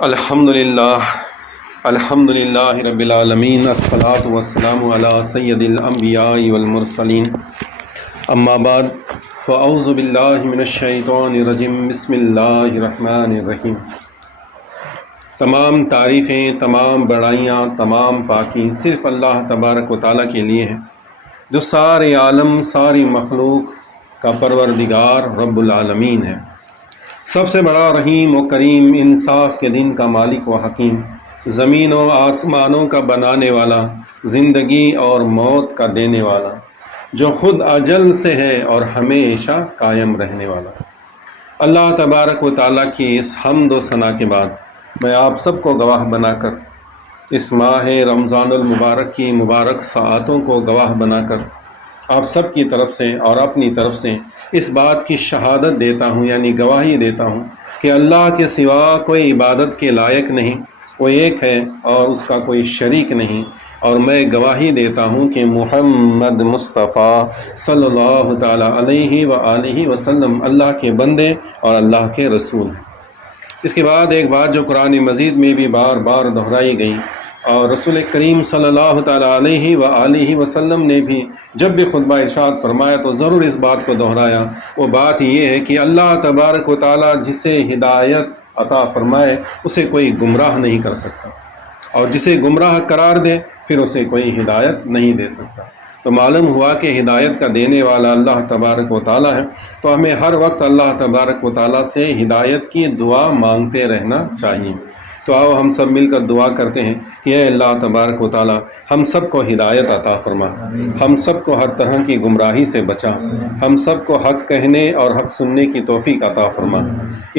الحمد للہ رب العالمین، الصلاۃ والسلام علی سید الانبیاء والمرسلین، اما بعد فاعوذ باللہ من الشیطان الرجیم، بسم اللہ الرحمن الرحیم۔ تمام تعریفیں، تمام بڑائیاں، تمام پاکی صرف اللہ تبارک و تعالیٰ کے لیے ہیں، جو سارے عالم، ساری مخلوق کا پروردگار رب العالمین ہے، سب سے بڑا رحیم و کریم، انصاف کے دن کا مالک و حکیم، زمین و آسمانوں کا بنانے والا، زندگی اور موت کا دینے والا، جو خود اجل سے ہے اور ہمیشہ قائم رہنے والا۔ اللہ تبارک و تعالیٰ کی اس حمد و ثنا کے بعد میں آپ سب کو گواہ بنا کر، اس ماہ رمضان المبارک کی مبارک ساعتوں کو گواہ بنا کر آپ سب کی طرف سے اور اپنی طرف سے اس بات کی شہادت دیتا ہوں، یعنی گواہی دیتا ہوں کہ اللہ کے سوا کوئی عبادت کے لائق نہیں، وہ ایک ہے اور اس کا کوئی شریک نہیں، اور میں گواہی دیتا ہوں کہ محمد مصطفیٰ صلی اللہ تعالیٰ علیہ وآلہ وسلم اللہ کے بندے اور اللہ کے رسول ہیں۔ اس کے بعد ایک بات جو قرآن مجید میں بھی بار بار دہرائی گئی، اور رسول کریم صلی اللہ تعالیٰ علیہ وآلہ وسلم نے بھی جب بھی خطبہ ارشاد فرمایا تو ضرور اس بات کو دہرایا، وہ بات یہ ہے کہ اللہ تبارک و تعالیٰ جسے ہدایت عطا فرمائے اسے کوئی گمراہ نہیں کر سکتا، اور جسے گمراہ قرار دے پھر اسے کوئی ہدایت نہیں دے سکتا۔ تو معلوم ہوا کہ ہدایت کا دینے والا اللہ تبارک و تعالیٰ ہے، تو ہمیں ہر وقت اللہ تبارک و تعالیٰ سے ہدایت کی دعا مانگتے رہنا چاہیے۔ تو آؤ ہم سب مل کر دعا کرتے ہیں کہ اے اللہ تبارک و تعالیٰ ہم سب کو ہدایت عطا فرما، ہم سب کو ہر طرح کی گمراہی سے بچا، ہم سب کو حق کہنے اور حق سننے کی توفیق عطا فرما۔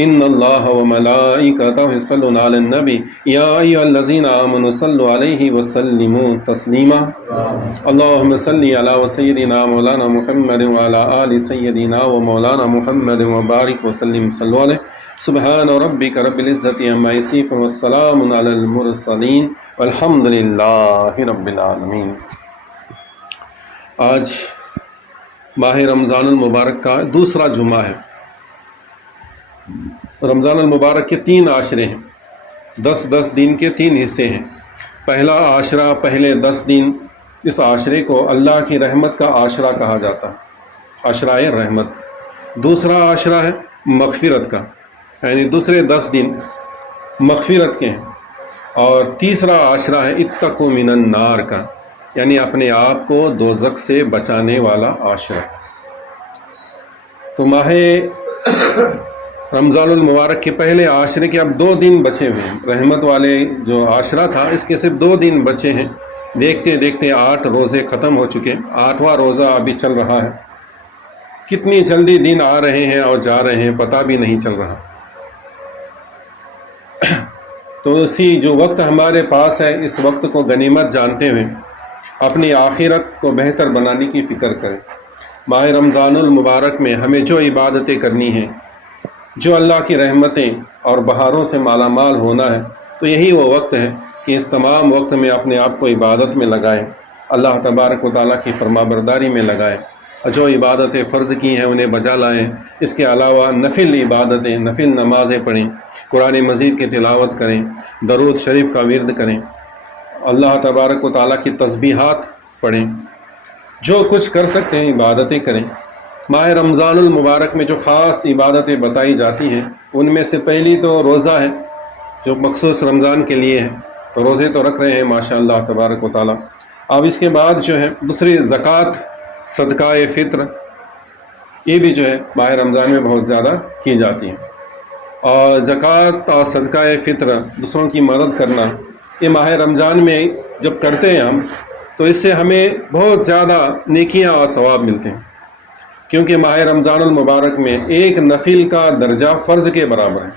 ان اللہ و ملائکتہ یصلون علی النبی یا ایھا الذین آمنوا صلوا علیہ وسلموا تسلیما۔ اللہم صلی علی سیدنا مولانا محمد وعلی آل سیدنا و مولانا محمد وبارک وسلم صلوا علیہ۔ سبحان ربک رب العزت عما یصفون والسلام علی المرسلین والحمد للہ رب العالمین۔ آج ماہ رمضان المبارک کا دوسرا جمعہ ہے۔ رمضان المبارک کے 3 عاشرے ہیں، 10 دن کے 3 حصے ہیں۔ پہلا عاشرہ، پہلے 10 دن، اس عاشرے کو اللہ کی رحمت کا عاشرہ کہا جاتا ہے، عاشرہ رحمت۔ دوسرا عاشرہ ہے مغفرت کا، یعنی دوسرے 10 دن مغفرت کے ہیں۔ اور تیسرا عاشرہ ہے اتقوا من النار کا، یعنی اپنے آپ کو دوزخ سے بچانے والا عاشرہ۔ تو ماہ رمضان المبارک کے پہلے عاشرے کے اب 2 دن بچے ہوئے ہیں۔ رحمت والے جو عاشرہ تھا اس کے صرف 2 دن بچے ہیں، دیکھتے دیکھتے 8 روزے ختم ہو چکے، 8واں روزہ ابھی چل رہا ہے۔ کتنی جلدی دن آ رہے ہیں اور جا رہے ہیں، پتہ بھی نہیں چل رہا۔ تو اسی جو وقت ہمارے پاس ہے، اس وقت کو غنیمت جانتے ہوئے اپنی آخرت کو بہتر بنانے کی فکر کریں۔ ماہ رمضان المبارک میں ہمیں جو عبادتیں کرنی ہیں، جو اللہ کی رحمتیں اور بہاروں سے مالا مال ہونا ہے، تو یہی وہ وقت ہے کہ اس تمام وقت میں اپنے آپ کو عبادت میں لگائیں، اللہ تبارک و تعالیٰ کی فرما برداری میں لگائیں، جو عبادتیں فرض کی ہیں انہیں بجا لائیں۔ اس کے علاوہ نفل عبادتیں، نفل نمازیں پڑھیں، قرآن مجید کی تلاوت کریں، درود شریف کا ورد کریں، اللہ تبارک و تعالیٰ کی تسبیحات پڑھیں، جو کچھ کر سکتے ہیں عبادتیں کریں۔ ماہ رمضان المبارک میں جو خاص عبادتیں بتائی جاتی ہیں ان میں سے پہلی تو روزہ ہے، جو مخصوص رمضان کے لیے ہے، تو روزے تو رکھ رہے ہیں ماشاء اللہ تبارک و تعالیٰ۔ اب اس کے بعد جو ہے دوسری زکوٰۃ، صدقہ فطر، یہ بھی جو ہے ماہ رمضان میں بہت زیادہ کی جاتی ہیں۔ اور زکوٰۃ اور صدقہ فطر، دوسروں کی مدد کرنا، یہ ماہ رمضان میں جب کرتے ہیں ہم تو اس سے ہمیں بہت زیادہ نیکیاں اور ثواب ملتے ہیں، کیونکہ ماہ رمضان المبارک میں ایک نفل کا درجہ فرض کے برابر ہے۔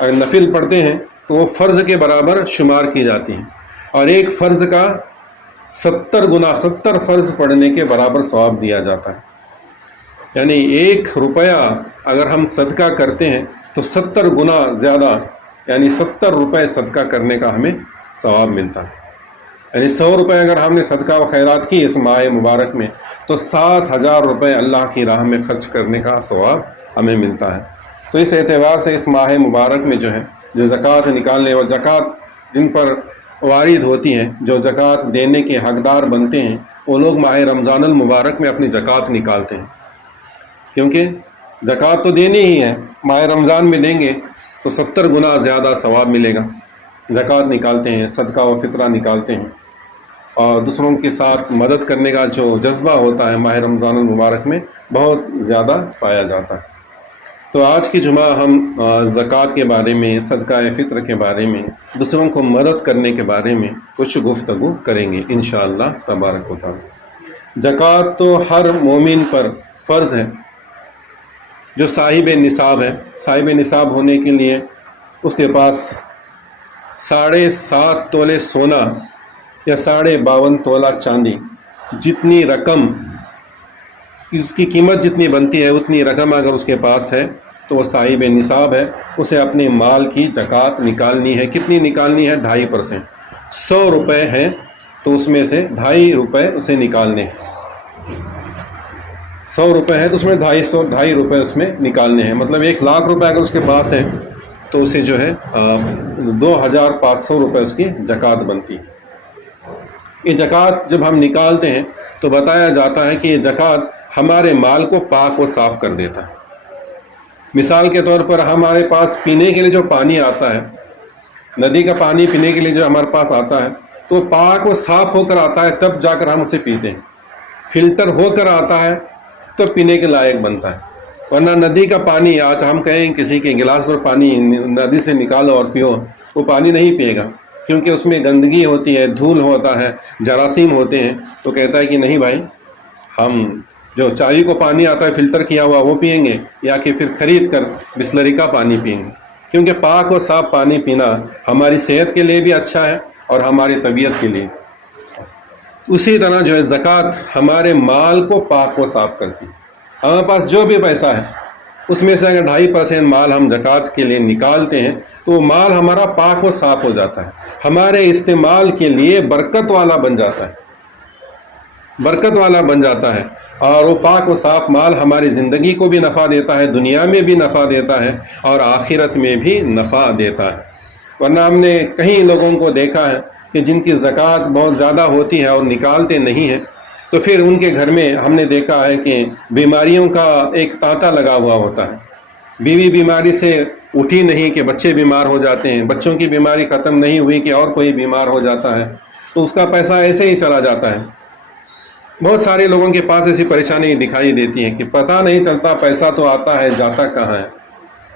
اگر نفل پڑھتے ہیں تو وہ فرض کے برابر شمار کی جاتی ہیں، اور ایک فرض کا 70 گنا، 70 فرض پڑھنے کے برابر ثواب دیا جاتا ہے۔ یعنی 1 روپیہ اگر ہم صدقہ کرتے ہیں تو 70 گنا زیادہ، یعنی 70 روپے صدقہ کرنے کا ہمیں ثواب ملتا ہے۔ یعنی 100 روپے اگر ہم نے صدقہ و خیرات کی اس ماہ مبارک میں تو 7000 روپے اللہ کی راہ میں خرچ کرنے کا ثواب ہمیں ملتا ہے۔ تو اس اعتبار سے اس ماہ مبارک میں جو ہے جو زکوٰۃ نکالنے اور زکوٰۃ جن پر وارد ہوتی ہیں، جو زکوٰۃ دینے کے حقدار بنتے ہیں، وہ لوگ ماہ رمضان المبارک میں اپنی زکوٰۃ نکالتے ہیں، کیونکہ زکوٰۃ تو دینی ہی ہے، ماہ رمضان میں دیں گے تو 70 گنا زیادہ ثواب ملے گا۔ زکوٰۃ نکالتے ہیں، صدقہ و فطرہ نکالتے ہیں، اور دوسروں کے ساتھ مدد کرنے کا جو جذبہ ہوتا ہے ماہ رمضان المبارک میں بہت زیادہ پایا جاتا ہے۔ تو آج کی جمعہ ہم زکوٰۃ کے بارے میں، صدقہ فطر کے بارے میں، دوسروں کو مدد کرنے کے بارے میں کچھ گفتگو کریں گے انشاءاللہ تبارک و تعالی۔ زکوٰۃ تو ہر مومن پر فرض ہے جو صاحب نصاب ہے۔ صاحب نصاب ہونے کے لیے اس کے پاس 7.5 تولے سونا یا 52.5 تولہ چاندی، جتنی رقم، اس کی قیمت جتنی بنتی ہے اتنی رقم اگر اس کے پاس ہے تو وہ صاحب نصاب ہے۔ اسے اپنے مال کی زکوٰۃ نکالنی ہے۔ کتنی نکالنی ہے؟ 2.5%۔ 100 روپے ہیں تو اس میں سے 2.5 روپے اسے نکالنے ہیں۔ 100 روپے ہے تو اس میں 2.5 روپے اس میں نکالنے ہیں، مطلب 1,00,000 روپے اگر اس کے پاس ہے تو اسے جو ہے 2,500 روپے اس کی زکوٰۃ بنتی ہے۔ یہ زکوٰۃ جب ہم نکالتے ہیں تو بتایا جاتا ہے کہ یہ زکوٰۃ ہمارے مال کو پاک و صاف کر دیتا ہے۔ مثال کے طور پر ہمارے پاس پینے کے لیے جو پانی آتا ہے، ندی کا پانی پینے کے لیے جو ہمارے پاس آتا ہے تو پاک و صاف ہو کر آتا ہے، تب جا کر ہم اسے پیتے ہیں۔ فلٹر ہو کر آتا ہے تب پینے کے لائق بنتا ہے، ورنہ ندی کا پانی آج ہم کہیں کسی کے گلاس پر پانی ندی سے نکالو اور پیو، وہ پانی نہیں پیے گا، کیونکہ اس میں گندگی ہوتی ہے، دھول ہوتا ہے، جراثیم ہوتے ہیں۔ تو کہتا ہے کہ نہیں بھائی، ہم جو چائے کو پانی آتا ہے فلٹر کیا ہوا وہ پئیں گے، یا کہ پھر خرید کر بسلری کا پانی پئیں گے، کیونکہ پاک و صاف پانی پینا ہماری صحت کے لیے بھی اچھا ہے اور ہماری طبیعت کے لیے۔ اسی طرح جو ہے زکوٰۃ ہمارے مال کو پاک و صاف کرتی ہے۔ ہمارے پاس جو بھی پیسہ ہے اس میں سے اگر 2.5% مال ہم زکوٰۃ کے لیے نکالتے ہیں تو وہ مال ہمارا پاک و صاف ہو جاتا ہے، ہمارے استعمال کے لیے برکت والا بن جاتا ہے، برکت والا بن جاتا ہے، اور وہ پاک و صاف مال ہماری زندگی کو بھی نفع دیتا ہے، دنیا میں بھی نفع دیتا ہے اور آخرت میں بھی نفع دیتا ہے۔ ورنہ ہم نے کئی لوگوں کو دیکھا ہے کہ جن کی زکوٰۃ بہت زیادہ ہوتی ہے اور نکالتے نہیں ہیں، تو پھر ان کے گھر میں ہم نے دیکھا ہے کہ بیماریوں کا ایک تانتا لگا ہوا ہوتا ہے۔ بیوی بیماری سے اٹھی نہیں کہ بچے بیمار ہو جاتے ہیں، بچوں کی بیماری ختم نہیں ہوئی کہ اور کوئی بیمار ہو جاتا ہے، تو اس کا پیسہ ایسے ہی چلا جاتا ہے۔ بہت سارے لوگوں کے پاس ایسی پریشانی دکھائی دیتی ہے کہ پتہ نہیں چلتا پیسہ تو آتا ہے جاتا کہاں ہے۔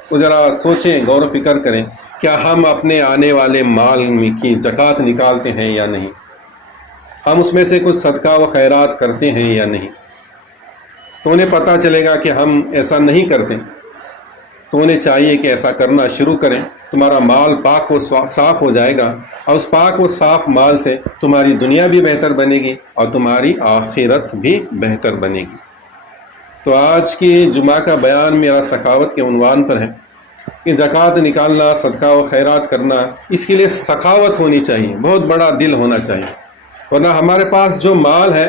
تو ذرا سوچیں، غور و فکر کریں، کیا ہم اپنے آنے والے مال کی زکوٰۃ نکالتے ہیں یا نہیں؟ ہم اس میں سے کچھ صدقہ و خیرات کرتے ہیں یا نہیں؟ تو انہیں پتہ چلے گا کہ ہم ایسا نہیں کرتے، تو انہیں چاہیے کہ ایسا کرنا شروع کریں۔ تمہارا مال پاک و صاف ہو جائے گا، اور اس پاک و صاف مال سے تمہاری دنیا بھی بہتر بنے گی اور تمہاری آخرت بھی بہتر بنے گی۔ تو آج کی جمعہ کا بیان میرا سخاوت کے عنوان پر ہے کہ زکوٰۃ نکالنا، صدقہ و خیرات کرنا، اس کے لیے سخاوت ہونی چاہیے، بہت بڑا دل ہونا چاہیے۔ ورنہ ہمارے پاس جو مال ہے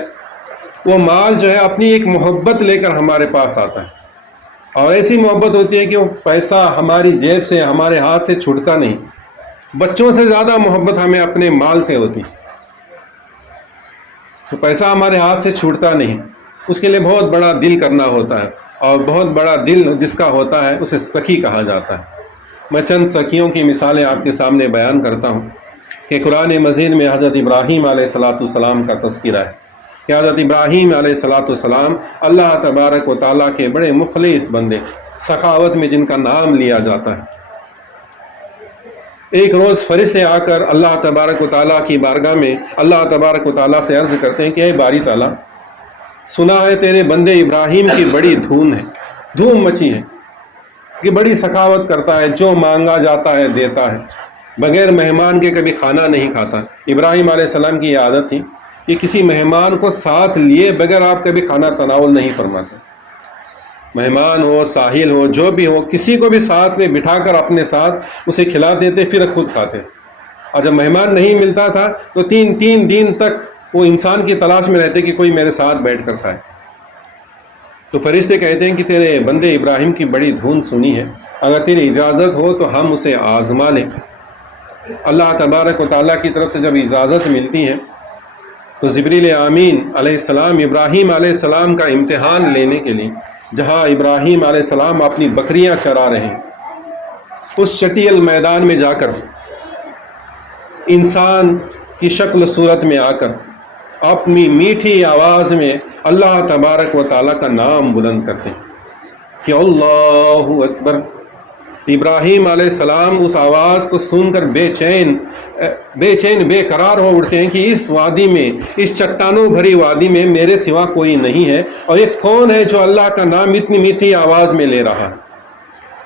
وہ مال جو ہے اپنی ایک محبت لے کر ہمارے پاس آتا ہے، اور ایسی محبت ہوتی ہے کہ وہ پیسہ ہماری جیب سے، ہمارے ہاتھ سے چھوٹتا نہیں۔ بچوں سے زیادہ محبت ہمیں اپنے مال سے ہوتی، تو پیسہ ہمارے ہاتھ سے چھوٹتا نہیں۔ اس کے لیے بہت بڑا دل کرنا ہوتا ہے، اور بہت بڑا دل جس کا ہوتا ہے اسے سخی کہا جاتا ہے۔ میں چند سخیوں کی مثالیں آپ کے سامنے بیان کرتا ہوں کہ قرآن مجید میں حضرت ابراہیم علیہ السلام کا تذکرہ ہے کہ حضرت ابراہیم علیہ السلام اللہ تبارک و تعالیٰ کے بڑے مخلص بندے، سخاوت میں جن کا نام لیا جاتا ہے۔ ایک روز فرشتے آ کر اللہ تبارک و تعالیٰ کی بارگاہ میں اللہ تبارک و تعالیٰ سے عرض کرتے ہیں کہ اے باری تعالیٰ، سنا ہے تیرے بندے ابراہیم کی بڑی دھوم مچی ہے کہ بڑی سخاوت کرتا ہے، جو مانگا جاتا ہے دیتا ہے، بغیر مہمان کے کبھی کھانا نہیں کھاتا۔ ابراہیم علیہ السلام کی یہ عادت تھی کہ کسی مہمان کو ساتھ لیے بغیر آپ کبھی کھانا تناول نہیں فرماتے۔ مہمان ہو، ساحل ہو، جو بھی ہو، کسی کو بھی ساتھ میں بٹھا کر اپنے ساتھ اسے کھلا دیتے، پھر خود کھاتے۔ اور جب مہمان نہیں ملتا تھا تو تین دن تک وہ انسان کی تلاش میں رہتے کہ کوئی میرے ساتھ بیٹھ کر کھائے۔ تو فرشتے کہتے ہیں کہ تیرے بندے ابراہیم کی بڑی دھون سنی ہے اگر تیری اجازت ہو تو ہم اسے آزما لیں۔ اللہ تبارک و تعالیٰ کی طرف سے جب اجازت ملتی ہے تو جبریل امین علیہ السلام ابراہیم علیہ السلام کا امتحان لینے کے لیے جہاں ابراہیم علیہ السلام اپنی بکریاں چرا رہے ہیں اس چٹیل میدان میں جا کر انسان کی شکل صورت میں آ کر اپنی میٹھی آواز میں اللہ تبارک و تعالیٰ کا نام بلند کرتے ہیں کہ اللہ اکبر۔ ابراہیم علیہ السلام اس آواز کو سن کر بے چین بے قرار ہو اٹھتے ہیں کہ اس وادی میں، اس چٹانوں بھری وادی میں میرے سوا کوئی نہیں ہے، اور یہ کون ہے جو اللہ کا نام اتنی میٹھی آواز میں لے رہا ہے۔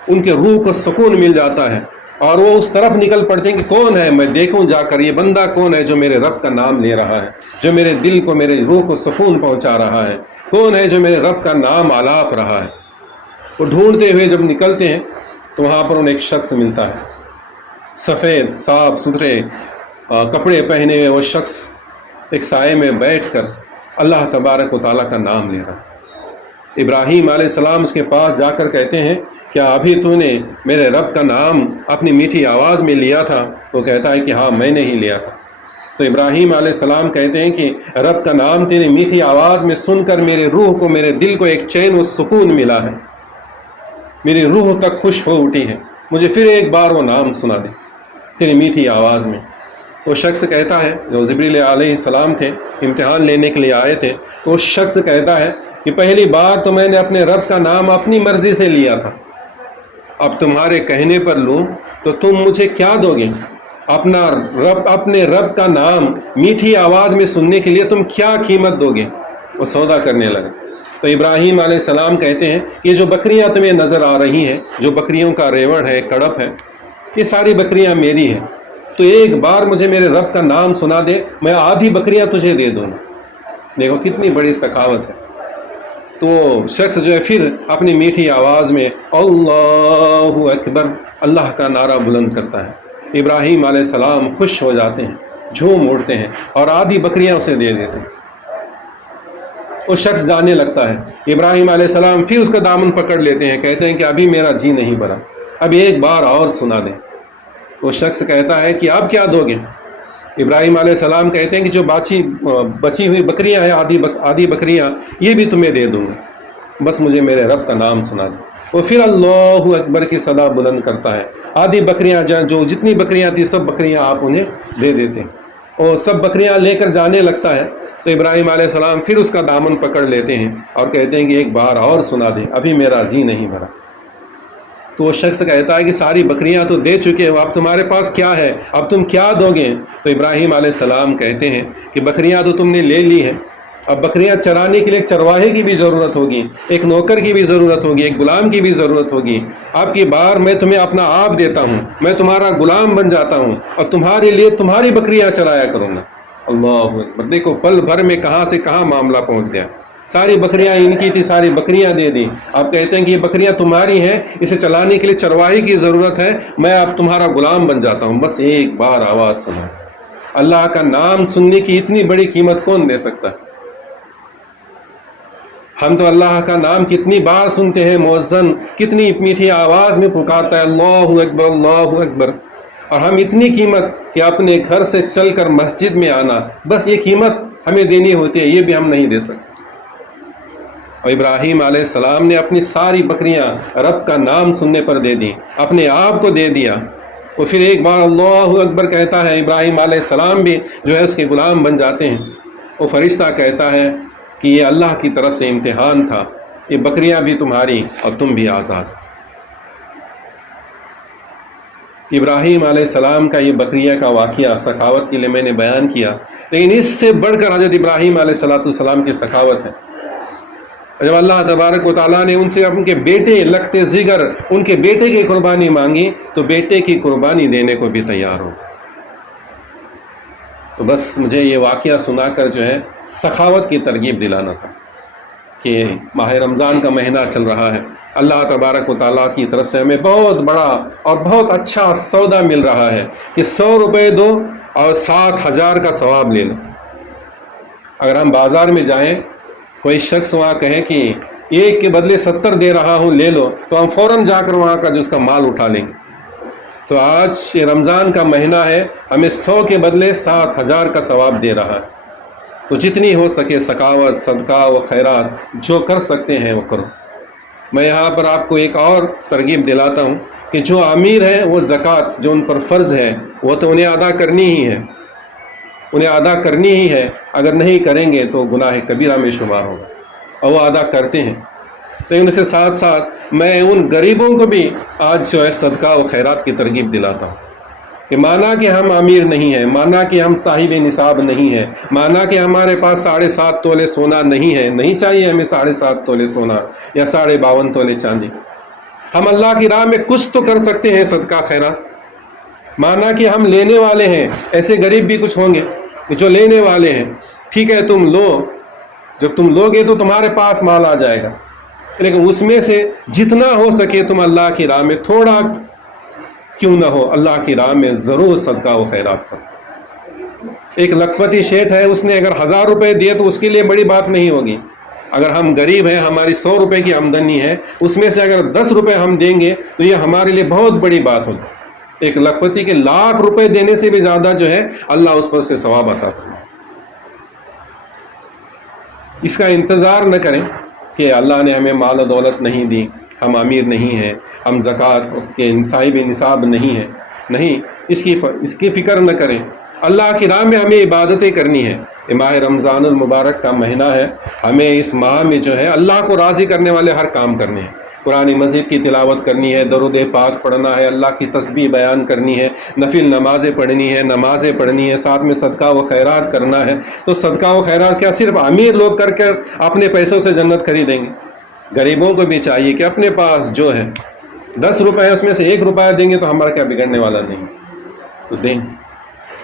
ان کے روح کو سکون مل جاتا ہے اور وہ اس طرف نکل پڑتے ہیں کہ کون ہے، میں دیکھوں جا کر یہ بندہ کون ہے جو میرے رب کا نام لے رہا ہے، جو میرے دل کو، میرے روح کو سکون پہنچا رہا ہے، کون ہے جو میرے رب کا نام آلاپ رہا ہے۔ وہ ڈھونڈتے ہوئے جب نکلتے ہیں تو وہاں پر انہیں ایک شخص ملتا ہے، سفید صاف ستھرے کپڑے پہنے ہوئے وہ شخص ایک سائے میں بیٹھ کر اللہ تبارک و تعالیٰ کا نام لے رہا ہے۔ ابراہیم علیہ السلام اس کے پاس جا کر کہتے ہیں کیا ابھی تو نے میرے رب کا نام اپنی میٹھی آواز میں لیا تھا؟ وہ کہتا ہے کہ ہاں میں نے ہی لیا تھا۔ تو ابراہیم علیہ السلام کہتے ہیں کہ رب کا نام تیری میٹھی آواز میں سن کر میرے روح کو، میرے دل کو ایک چین و سکون ملا ہے، میری روح تک خوش ہو اٹھی ہے، مجھے پھر ایک بار وہ نام سنا دے تیری میٹھی آواز میں۔ وہ شخص کہتا ہے، جو جبریل علیہ السلام تھے، امتحان لینے کے لیے آئے تھے، تو اس شخص کہتا ہے کہ پہلی بار تو میں نے اپنے رب کا نام اپنی مرضی سے لیا تھا، اب تمہارے کہنے پر لوں تو تم مجھے کیا دو گے؟ اپنے رب کا نام میٹھی آواز میں سننے کے لیے تم کیا قیمت دو گے؟ وہ سودا کرنے لگے۔ تو ابراہیم علیہ السلام کہتے ہیں کہ جو بکریاں تمہیں نظر آ رہی ہیں، جو بکریوں کا ریوڑ ہے، کڑپ ہے، یہ ساری بکریاں میری ہیں، تو ایک بار مجھے میرے رب کا نام سنا دے، میں آدھی بکریاں تجھے دے دوں۔ دیکھو کتنی بڑی سخاوت ہے۔ تو شخص جو ہے پھر اپنی میٹھی آواز میں اللہ اکبر اللہ کا نعرہ بلند کرتا ہے۔ ابراہیم علیہ السلام خوش ہو جاتے ہیں، جھوم اٹھتے ہیں اور آدھی بکریاں اسے دے دیتے ہیں۔ وہ شخص جانے لگتا ہے، ابراہیم علیہ السلام پھر اس کا دامن پکڑ لیتے ہیں، کہتے ہیں کہ ابھی میرا جی نہیں بھرا، اب ایک بار اور سنا دیں۔ وہ شخص کہتا ہے کہ آپ کیا دو گے؟ ابراہیم علیہ السلام کہتے ہیں کہ جو بچی ہوئی بکریاں ہیں، آدھی بکریاں، یہ بھی تمہیں دے دوں گا، بس مجھے میرے رب کا نام سنا دے۔ وہ پھر اللہ اکبر کی صدا بلند کرتا ہے، آدھی بکریاں جو جتنی بکریاں تھیں سب بکریاں آپ انہیں دے دیتے ہیں، اور سب بکریاں لے کر جانے لگتا ہے۔ تو ابراہیم علیہ السلام پھر اس کا دامن پکڑ لیتے ہیں اور کہتے ہیں کہ ایک بار اور سنا دیں، ابھی میرا جی نہیں بھرا۔ تو وہ شخص کہتا ہے کہ ساری بکریاں تو دے چکے ہو، اب تمہارے پاس کیا ہے، اب تم کیا دو گے؟ تو ابراہیم علیہ السلام کہتے ہیں کہ بکریاں تو تم نے لے لی ہیں، اب بکریاں چرانے کے لیے ایک چرواہے کی بھی ضرورت ہوگی، ایک نوکر کی بھی ضرورت ہوگی، ایک غلام کی بھی ضرورت ہوگی۔ اب کی بار میں تمہیں اپنا آپ دیتا ہوں، میں تمہارا غلام بن جاتا ہوں اور تمہارے لیے تمہاری بکریاں چرایا کروں گا۔ اللہ اکبر! دیکھو پل بھر میں کہاں سے کہاں معاملہ پہنچ گیا۔ ساری بکریاں ان کی تھی، ساری بکریاں دے دی۔ آپ کہتے ہیں کہ یہ بکریاں تمہاری ہیں، اسے چلانے کے لیے چرواہی کی ضرورت ہے، میں اب تمہارا غلام بن جاتا ہوں، بس ایک بار آواز سنا۔ اللہ کا نام سننے کی اتنی بڑی قیمت کون دے سکتا ہے؟ ہم تو اللہ کا نام کتنی بار سنتے ہیں، مؤذن کتنی میٹھی آواز میں پکارتا ہے اللہ اکبر اللہ اکبر، اور ہم اتنی قیمت کہ اپنے گھر سے چل کر مسجد میں آنا، بس یہ قیمت ہمیں دینی ہوتی ہے، یہ بھی ہم نہیں دے سکتے۔ اور ابراہیم علیہ السلام نے اپنی ساری بکریاں رب کا نام سننے پر دے دی، اپنے آپ کو دے دیا۔ وہ پھر ایک بار اللہ اکبر کہتا ہے، ابراہیم علیہ السلام بھی جو ہے اس کے غلام بن جاتے ہیں۔ وہ فرشتہ کہتا ہے کہ یہ اللہ کی طرف سے امتحان تھا، یہ بکریاں بھی تمہاری اور تم بھی آزاد۔ ابراہیم علیہ السلام کا یہ بکریہ کا واقعہ سخاوت کے لیے میں نے بیان کیا، لیکن اس سے بڑھ کر حضرت ابراہیم علیہ السلام کی سخاوت ہے۔ جب اللہ تبارک و تعالیٰ نے ان سے ان کے بیٹے لخت جگر، ان کے بیٹے کی قربانی مانگی تو بیٹے کی قربانی دینے کو بھی تیار ہو۔ تو بس مجھے یہ واقعہ سنا کر جو ہے سخاوت کی ترغیب دلانا تھا کہ ماہ رمضان کا مہینہ چل رہا ہے، اللہ تبارک و تعالیٰ کی طرف سے ہمیں بہت بڑا اور بہت اچھا سودا مل رہا ہے کہ 100 روپے دو اور 7,000 کا ثواب لے لو۔ اگر ہم بازار میں جائیں، کوئی شخص وہاں کہے کہ ایک کے بدلے 70 دے رہا ہوں لے لو، تو ہم فوراً جا کر وہاں کا جو اس کا مال اٹھا لیں گے۔ تو آج یہ رمضان کا مہینہ ہے، ہمیں 100 کے بدلے 7000 کا ثواب دے رہا ہے۔ تو جتنی ہو سکے سخاوت، صدقہ و خیرات جو کر سکتے ہیں وہ کرو۔ میں یہاں پر آپ کو ایک اور ترغیب دلاتا ہوں کہ جو امیر ہیں وہ زکوٰۃ جو ان پر فرض ہے وہ تو انہیں ادا کرنی ہی ہے، انہیں ادا کرنی ہی ہے۔ اگر نہیں کریں گے تو گناہ کبیرہ میں شمار ہوگا، اور وہ ادا کرتے ہیں۔ لیکن اس کے ساتھ ساتھ میں ان غریبوں کو بھی آج جو ہے صدقہ و خیرات کی ترغیب دلاتا ہوں کہ مانا کہ ہم امیر نہیں ہیں، مانا کہ ہم صاحب نصاب نہیں ہیں، مانا کہ ہمارے پاس 7.5 تولے سونا نہیں ہے، نہیں چاہیے ہمیں 7.5 تولے سونا یا 52.5 تولے چاندی، ہم اللہ کی راہ میں کچھ تو کر سکتے ہیں صدقہ خیرات۔ مانا کہ ہم لینے والے ہیں، ایسے غریب بھی کچھ ہوں گے جو لینے والے ہیں، ٹھیک ہے تم لو، جب تم لوگے تو تمہارے پاس مال آ جائے گا، لیکن اس میں سے جتنا ہو سکے تم اللہ کی راہ میں تھوڑا کیوں نہ ہو اللہ کی راہ میں ضرور صدقہ و خیرات کرو۔ ایک لکھپتی شیٹھ ہے، اس نے اگر 1000 روپے دیے تو اس کے لیے بڑی بات نہیں ہوگی۔ اگر ہم غریب ہیں، ہماری 100 روپے کی آمدنی ہے، اس میں سے اگر 10 روپے ہم دیں گے تو یہ ہمارے لیے بہت بڑی بات ہوگی۔ ایک لکھپتی کے 1,00,000 روپے دینے سے بھی زیادہ جو ہے اللہ اس پر سے ثواب عطا کرے۔ اس کا انتظار نہ کریں کہ اللہ نے ہمیں مال و دولت نہیں دی، ہم امیر نہیں ہیں، ہم زکوٰۃ کے صاحب نصاب نہیں ہیں، نہیں، اس کی فکر نہ کریں۔ اللہ کی راہ میں ہمیں عبادتیں کرنی ہے۔ ماہ رمضان المبارک کا مہینہ ہے، ہمیں اس ماہ میں جو ہے اللہ کو راضی کرنے والے ہر کام کرنے ہیں۔ قرآن مجید کی تلاوت کرنی ہے، درود پاک پڑھنا ہے، اللہ کی تسبیح بیان کرنی ہے، نفل نمازیں پڑھنی ہے، نمازیں پڑھنی ہے، ساتھ میں صدقہ و خیرات کرنا ہے۔ تو صدقہ و خیرات کیا صرف امیر لوگ کر کے اپنے پیسوں سے جنت خریدیں گے؟ غریبوں کو بھی چاہیے کہ اپنے پاس جو ہے 10 روپے ہے، اس میں سے 1 روپیہ دیں گے تو ہمارا کیا بگڑنے والا نہیں، تو دیں۔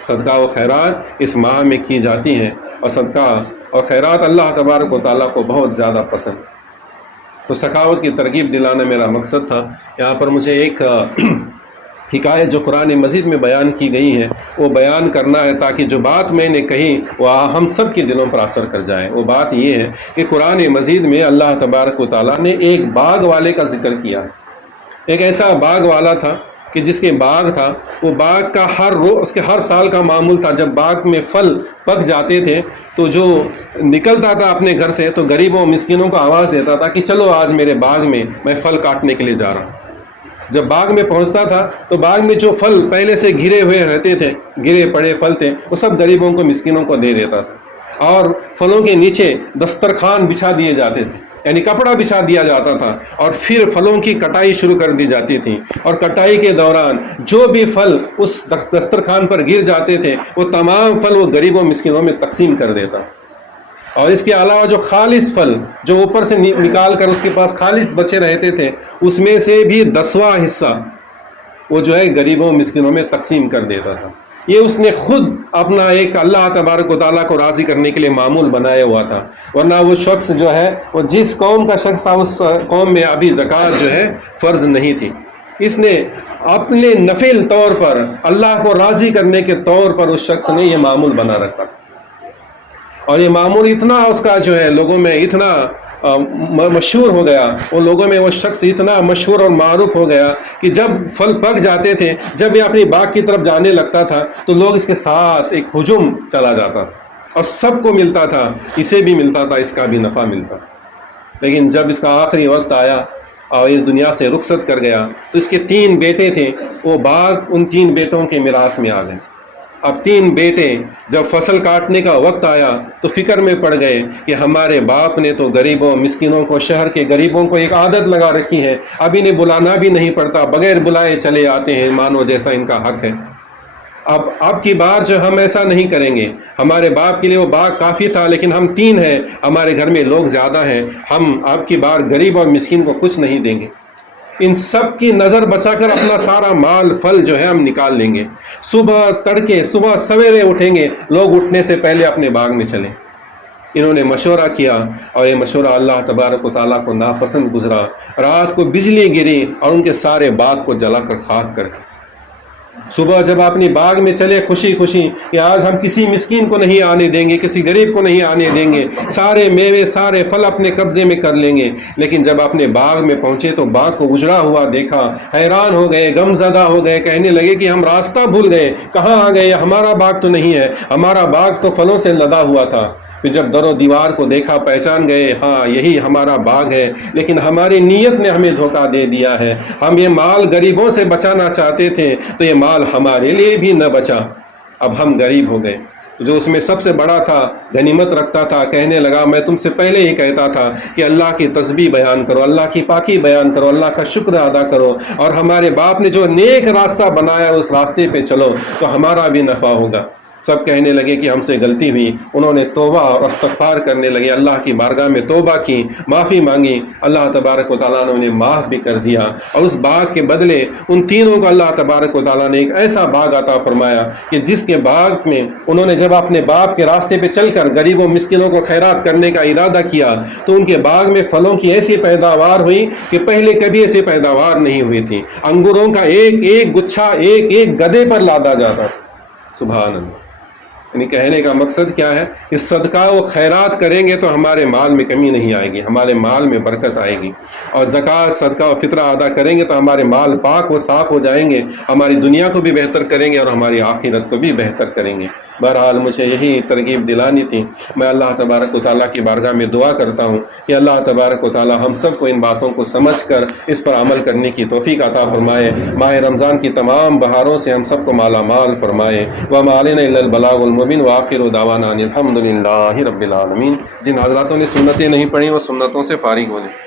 صدقہ و خیرات اس ماہ میں کی جاتی ہیں، اور صدقہ اور خیرات اللہ تبارک و تعالیٰ کو بہت زیادہ پسند۔ تو سخاوت کی ترغیب دلانا میرا مقصد تھا۔ یہاں پر مجھے ایک حکایت جو قرآن مجید میں بیان کی گئی ہے وہ بیان کرنا ہے، تاکہ جو بات میں نے کہی وہ ہم سب کے دلوں پر اثر کر جائے۔ وہ بات یہ ہے کہ قرآن مجید میں اللہ تبارک و تعالیٰ نے ایک باغ والے کا ذکر کیا ہے۔ ایک ایسا باغ والا تھا کہ جس کے باغ تھا، وہ باغ کا اس کے ہر سال کا معمول تھا، جب باغ میں پھل پک جاتے تھے تو جو نکلتا تھا اپنے گھر سے تو غریبوں مسکینوں کو آواز دیتا تھا کہ چلو آج میرے باغ میں میں پھل کاٹنے کے لیے جا رہا ہوں۔ جب باغ میں پہنچتا تھا تو باغ میں جو پھل پہلے سے گرے ہوئے رہتے تھے، گرے پڑے پھل تھے، وہ سب غریبوں کو مسکینوں کو دے دیتا تھا، اور پھلوں کے نیچے دسترخوان بچھا دیے جاتے تھے، یعنی کپڑا بچھا دیا جاتا تھا، اور پھر پھلوں کی کٹائی شروع کر دی جاتی تھی، اور کٹائی کے دوران جو بھی پھل اس دسترخوان پر گر جاتے تھے وہ تمام پھل وہ غریبوں مسکینوں میں تقسیم کر دیتا تھا۔ اور اس کے علاوہ جو خالص پھل جو اوپر سے نکال کر اس کے پاس خالص بچے رہتے تھے، اس میں سے بھی 10واں حصہ وہ جو ہے غریبوں مسکینوں میں تقسیم کر دیتا تھا۔ یہ اس نے خود اپنا ایک اللہ تبارک و تعالیٰ کو راضی کرنے کے لیے معمول بنایا ہوا تھا، ورنہ وہ شخص جو ہے وہ جس قوم کا شخص تھا اس قوم میں ابھی زکوٰۃ جو ہے فرض نہیں تھی۔ اس نے اپنے نفل طور پر اللہ کو راضی کرنے کے طور پر اس شخص نے یہ معمول بنا رکھا، اور یہ معمول اتنا اس کا جو ہے لوگوں میں اتنا مشہور ہو گیا، وہ لوگوں میں وہ شخص اتنا مشہور اور معروف ہو گیا کہ جب پھل پک جاتے تھے، جب یہ اپنی باغ کی طرف جانے لگتا تھا تو لوگ اس کے ساتھ ایک ہجوم چلا جاتا تھا، اور سب کو ملتا تھا، اسے بھی ملتا تھا، اس کا بھی نفع ملتا تھا۔ لیکن جب اس کا آخری وقت آیا اور اس دنیا سے رخصت کر گیا تو اس کے 3 بیٹے تھے، وہ باغ ان 3 بیٹوں کے میراث میں آ گئے۔ اب 3 بیٹے جب فصل کاٹنے کا وقت آیا تو فکر میں پڑ گئے کہ ہمارے باپ نے تو غریبوں مسکینوں کو، شہر کے غریبوں کو ایک عادت لگا رکھی ہے، اب انہیں بلانا بھی نہیں پڑتا، بغیر بلائے چلے آتے ہیں مانو جیسا ان کا حق ہے۔ اب کی بار جو ہم ایسا نہیں کریں گے، ہمارے باپ کے لیے وہ باغ کافی تھا، لیکن ہم 3 ہیں، ہمارے گھر میں لوگ زیادہ ہیں، ہم اب کی بار غریب اور مسکین کو کچھ نہیں دیں گے۔ ان سب کی نظر بچا کر اپنا سارا مال پھل جو ہے ہم نکال لیں گے، صبح تڑکے صبح سویرے اٹھیں گے، لوگ اٹھنے سے پہلے اپنے باغ میں چلیں۔ انہوں نے مشورہ کیا، اور یہ مشورہ اللہ تبارک و تعالیٰ کو ناپسند گزرا۔ رات کو بجلی گری اور ان کے سارے باغ کو جلا کر خاک کر دی۔ صبح جب اپنی باغ میں چلے خوشی خوشی کہ آج ہم کسی مسکین کو نہیں آنے دیں گے، کسی غریب کو نہیں آنے دیں گے، سارے میوے سارے پھل اپنے قبضے میں کر لیں گے، لیکن جب اپنے باغ میں پہنچے تو باغ کو اجڑا ہوا دیکھا، حیران ہو گئے، غم زدہ ہو گئے، کہنے لگے کہ ہم راستہ بھول گئے، کہاں آ گئے، ہمارا باغ تو نہیں ہے، ہمارا باغ تو پھلوں سے لدا ہوا تھا۔ پھر جب در و دیوار کو دیکھا پہچان گئے، ہاں یہی ہمارا باغ ہے، لیکن ہماری نیت نے ہمیں دھوکہ دے دیا ہے، ہم یہ مال غریبوں سے بچانا چاہتے تھے تو یہ مال ہمارے لیے بھی نہ بچا، اب ہم غریب ہو گئے۔ جو اس میں سب سے بڑا تھا، غنیمت رکھتا تھا، کہنے لگا میں تم سے پہلے ہی کہتا تھا کہ اللہ کی تسبیح بیان کرو، اللہ کی پاکی بیان کرو، اللہ کا شکر ادا کرو، اور ہمارے باپ نے جو نیک راستہ بنایا اس راستے پہ چلو تو ہمارا بھی نفع ہوگا۔ سب کہنے لگے کہ ہم سے غلطی ہوئی، انہوں نے توبہ اور استغفار کرنے لگے، اللہ کی بارگاہ میں توبہ کی، معافی مانگی، اللہ تبارک و تعالیٰ نے انہیں معاف بھی کر دیا، اور اس باغ کے بدلے ان تینوں کو اللہ تبارک و تعالیٰ نے ایک ایسا باغ عطا فرمایا کہ جس کے باغ میں انہوں نے جب اپنے باپ کے راستے پہ چل کر غریبوں مسکینوں کو خیرات کرنے کا ارادہ کیا تو ان کے باغ میں پھلوں کی ایسی پیداوار ہوئی کہ پہلے کبھی ایسی پیداوار نہیں ہوئی تھی، انگوروں کا ایک ایک گچھا ایک ایک گدھے پر لادا جاتا۔ سبحان اللہ۔ یعنی کہنے کا مقصد کیا ہے کہ صدقہ و خیرات کریں گے تو ہمارے مال میں کمی نہیں آئے گی، ہمارے مال میں برکت آئے گی، اور زکوٰۃ صدقہ و فطرہ ادا کریں گے تو ہمارے مال پاک و صاف ہو جائیں گے، ہماری دنیا کو بھی بہتر کریں گے اور ہماری آخرت کو بھی بہتر کریں گے۔ بہرحال مجھے یہی ترغیب دلانی تھی۔ میں اللہ تبارک و تعالیٰ کی بارگاہ میں دعا کرتا ہوں کہ اللہ تبارک و تعالیٰ ہم سب کو ان باتوں کو سمجھ کر اس پر عمل کرنے کی توفیق عطا فرمائے، ماہ رمضان کی تمام بہاروں سے ہم سب کو مالا مال فرمائے۔ وما علینا الا البلاغ المبین، وآخر دعوانا ان الحمد للہ رب العالمین۔ جن حضراتوں نے سنتیں نہیں پڑھی وہ سنتوں سے فارغ ہو جائیں۔